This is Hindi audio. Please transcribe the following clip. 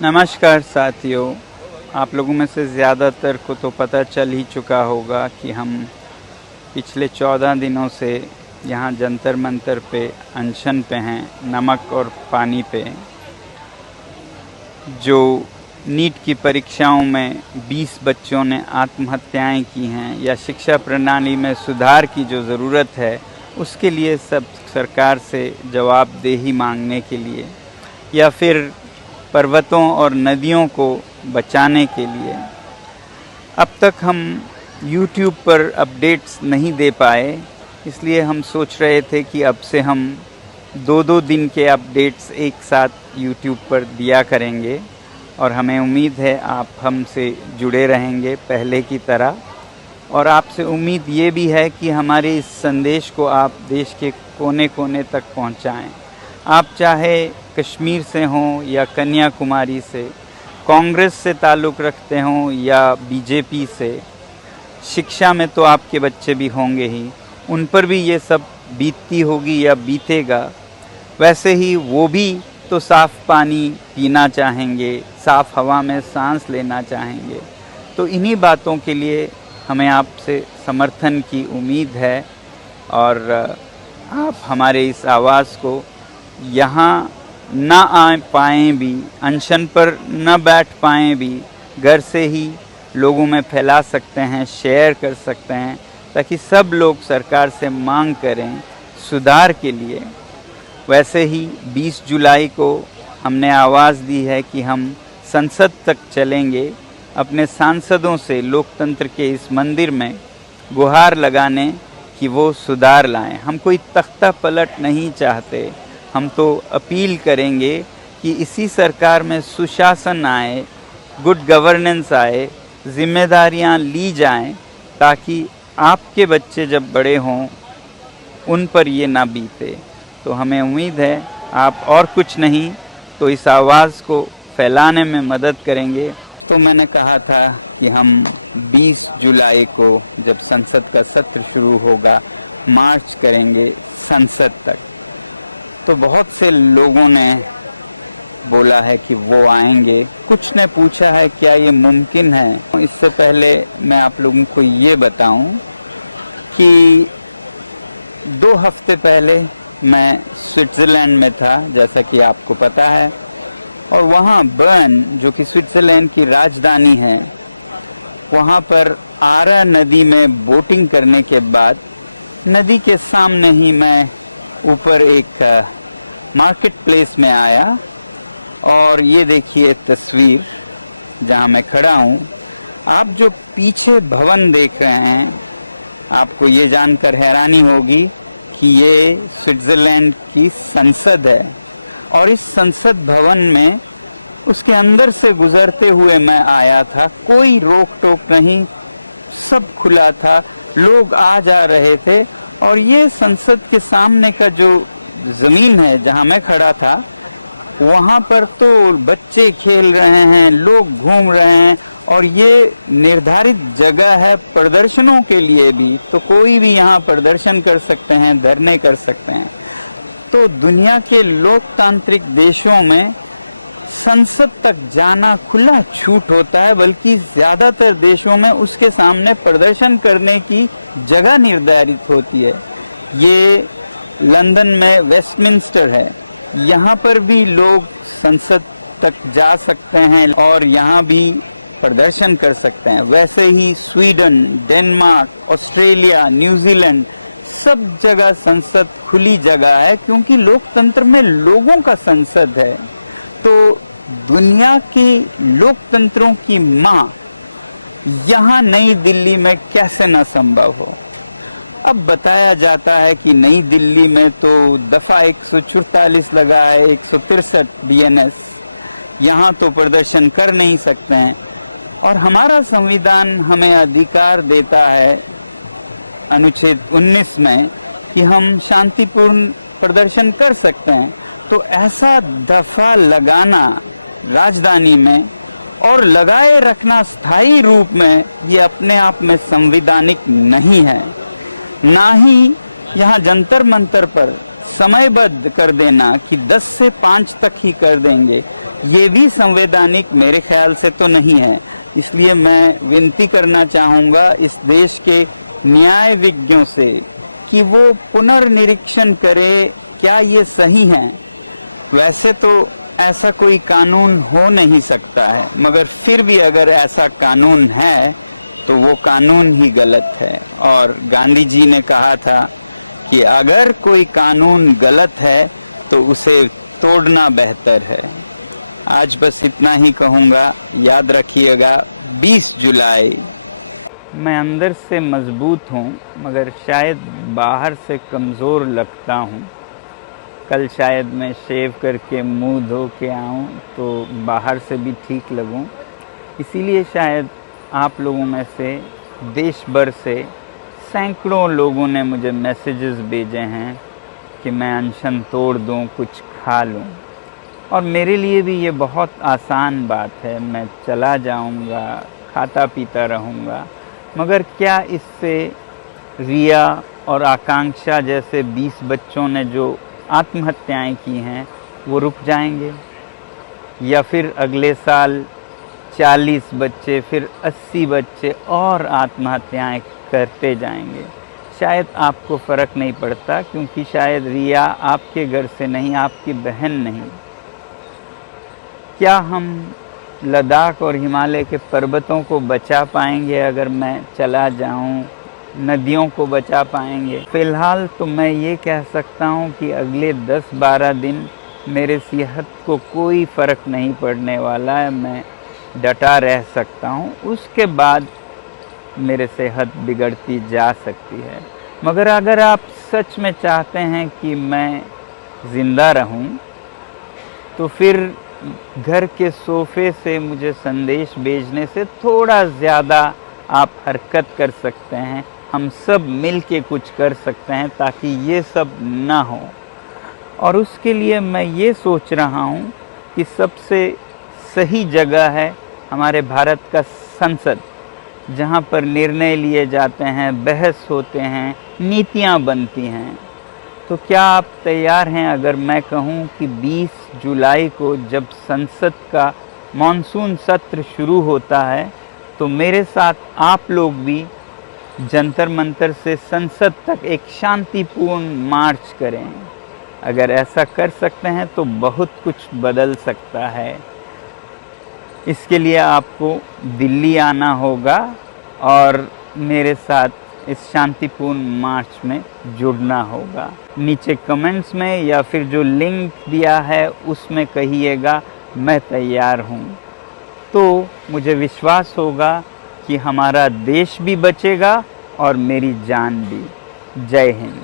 नमस्कार साथियों, आप लोगों में से ज़्यादातर को तो पता चल ही चुका होगा कि हम पिछले 14 दिनों से यहाँ जंतर मंतर पे अनशन पे हैं, नमक और पानी पे। जो नीट की परीक्षाओं में 20 बच्चों ने आत्महत्याएं की हैं, या शिक्षा प्रणाली में सुधार की जो ज़रूरत है उसके लिए सब सरकार से जवाबदेही मांगने के लिए, या फिर पर्वतों और नदियों को बचाने के लिए। अब तक हम YouTube पर अपडेट्स नहीं दे पाए, इसलिए हम सोच रहे थे कि अब से हम 2-2 दिन के अपडेट्स एक साथ YouTube पर दिया करेंगे, और हमें उम्मीद है आप हमसे जुड़े रहेंगे पहले की तरह। और आपसे उम्मीद ये भी है कि हमारे इस संदेश को आप देश के कोने कोने तक पहुंचाएं। आप चाहे कश्मीर से हों या कन्याकुमारी से, कांग्रेस से ताल्लुक़ रखते हों या बीजेपी से, शिक्षा में तो आपके बच्चे भी होंगे ही, उन पर भी ये सब बीतती होगी या बीतेगा। वैसे ही वो भी तो साफ़ पानी पीना चाहेंगे, साफ़ हवा में सांस लेना चाहेंगे। तो इन्हीं बातों के लिए हमें आपसे समर्थन की उम्मीद है, और आप हमारे इस आवाज़ को यहाँ ना आ पाएँ भी, अनशन पर न बैठ पाएँ भी, घर से ही लोगों में फैला सकते हैं, शेयर कर सकते हैं, ताकि सब लोग सरकार से मांग करें सुधार के लिए। वैसे ही 20 जुलाई को हमने आवाज़ दी है कि हम संसद तक चलेंगे, अपने सांसदों से लोकतंत्र के इस मंदिर में गुहार लगाने कि वो सुधार लाएं। हम कोई तख्ता पलट नहीं चाहते, हम तो अपील करेंगे कि इसी सरकार में सुशासन आए, गुड गवर्नेंस आए, जिम्मेदारियां ली जाएं, ताकि आपके बच्चे जब बड़े हों उन पर ये ना बीते। तो हमें उम्मीद है आप और कुछ नहीं तो इस आवाज़ को फैलाने में मदद करेंगे। तो मैंने कहा था कि हम 20 जुलाई को जब संसद का सत्र शुरू होगा, मार्च करेंगे संसद तक। तो बहुत से लोगों ने बोला है कि वो आएंगे, कुछ ने पूछा है क्या ये मुमकिन है। इससे पहले मैं आप लोगों को ये बताऊं कि 2 हफ्ते पहले मैं स्विट्जरलैंड में था, जैसा कि आपको पता है, और वहाँ बर्न, जो कि स्विट्जरलैंड की राजधानी है, वहाँ पर आरा नदी में बोटिंग करने के बाद नदी के सामने ही मैं ऊपर एक मार्केट प्लेस में आया, और ये देखिए तस्वीर जहाँ मैं खड़ा हूँ। आप जो पीछे भवन देख रहे हैं, आपको ये जानकर हैरानी होगी कि ये स्विट्जरलैंड की संसद है, और इस संसद भवन में उसके अंदर से गुजरते हुए मैं आया था। कोई रोक टोक नहीं, सब खुला था, लोग आ जा रहे थे। और ये संसद के सामने का जो जमीन है जहां मैं खड़ा था, वहां पर तो बच्चे खेल रहे हैं, लोग घूम रहे हैं, और ये निर्धारित जगह है प्रदर्शनों के लिए भी। तो कोई भी यहाँ प्रदर्शन कर सकते हैं, धरने कर सकते हैं। तो दुनिया के लोकतांत्रिक देशों में संसद तक जाना खुला छूट होता है, बल्कि ज्यादातर देशों में उसके सामने प्रदर्शन करने की जगह निर्धारित होती है। ये लंदन में वेस्टमिंस्टर है, यहाँ पर भी लोग संसद तक जा सकते हैं और यहाँ भी प्रदर्शन कर सकते हैं। वैसे ही स्वीडन, डेनमार्क, ऑस्ट्रेलिया, न्यूजीलैंड, सब जगह संसद खुली जगह है, क्योंकि लोकतंत्र में लोगों का संसद है। तो दुनिया के लोकतंत्रों की मां यहाँ नई दिल्ली में कैसे न संभव हो। अब बताया जाता है कि नई दिल्ली में तो दफा 144 लगा है, 163 BNS, यहाँ तो प्रदर्शन कर नहीं सकते हैं। और हमारा संविधान हमें अधिकार देता है अनुच्छेद 19 में कि हम शांतिपूर्ण प्रदर्शन कर सकते हैं। तो ऐसा दफा लगाना राजधानी में और लगाए रखना स्थायी रूप में, ये अपने आप में संवैधानिक नहीं है। ना ही यहाँ जंतर मंतर पर समयबद्ध कर देना कि 10 से 5 तक ही कर देंगे, ये भी संवैधानिक मेरे ख्याल से तो नहीं है। इसलिए मैं विनती करना चाहूंगा इस देश के न्याय विज्ञों से कि वो पुनर्निरीक्षण करे, क्या ये सही है। वैसे तो ऐसा कोई कानून हो नहीं सकता है, मगर फिर भी अगर ऐसा कानून है तो वो कानून ही गलत है। और गांधी जी ने कहा था कि अगर कोई कानून गलत है तो उसे तोड़ना बेहतर है। आज बस इतना ही कहूँगा, याद रखिएगा 20 जुलाई। मैं अंदर से मजबूत हूँ मगर शायद बाहर से कमज़ोर लगता हूँ। कल शायद मैं शेव करके मुंह धो के आऊँ तो बाहर से भी ठीक लगूँ। इसीलिए शायद आप लोगों में से देश भर से सैकड़ों लोगों ने मुझे मैसेजेस भेजे हैं कि मैं अनशन तोड़ दूँ, कुछ खा लूँ। और मेरे लिए भी ये बहुत आसान बात है, मैं चला जाऊँगा, खाता पीता रहूँगा। मगर क्या इससे रिया और आकांक्षा जैसे 20 बच्चों ने जो आत्महत्याएं की हैं वो रुक जाएंगे? या फिर अगले साल 40 बच्चे, फिर 80 बच्चे और आत्महत्याएं करते जाएंगे? शायद आपको फ़र्क नहीं पड़ता, क्योंकि शायद रिया आपके घर से नहीं, आपकी बहन नहीं। क्या हम लद्दाख और हिमालय के पर्वतों को बचा पाएंगे अगर मैं चला जाऊं? नदियों को बचा पाएंगे? फ़िलहाल तो मैं ये कह सकता हूं कि अगले 10-12 दिन मेरे सेहत को कोई फ़र्क नहीं पड़ने वाला है, मैं डटा रह सकता हूं। उसके बाद मेरे सेहत बिगड़ती जा सकती है। मगर अगर आप सच में चाहते हैं कि मैं ज़िंदा रहूं, तो फिर घर के सोफ़े से मुझे संदेश भेजने से थोड़ा ज़्यादा आप हरकत कर सकते हैं। हम सब मिल के कुछ कर सकते हैं ताकि ये सब ना हो। और उसके लिए मैं ये सोच रहा हूँ कि सबसे सही जगह है हमारे भारत का संसद, जहाँ पर निर्णय लिए जाते हैं, बहस होते हैं, नीतियाँ बनती हैं। तो क्या आप तैयार हैं अगर मैं कहूं कि 20 जुलाई को जब संसद का मॉनसून सत्र शुरू होता है तो मेरे साथ आप लोग भी जंतर मंतर से संसद तक एक शांतिपूर्ण मार्च करें? अगर ऐसा कर सकते हैं तो बहुत कुछ बदल सकता है। इसके लिए आपको दिल्ली आना होगा और मेरे साथ इस शांतिपूर्ण मार्च में जुड़ना होगा। नीचे कमेंट्स में या फिर जो लिंक दिया है उसमें कहिएगा मैं तैयार हूँ। तो मुझे विश्वास होगा कि हमारा देश भी बचेगा और मेरी जान भी। जय हिंद।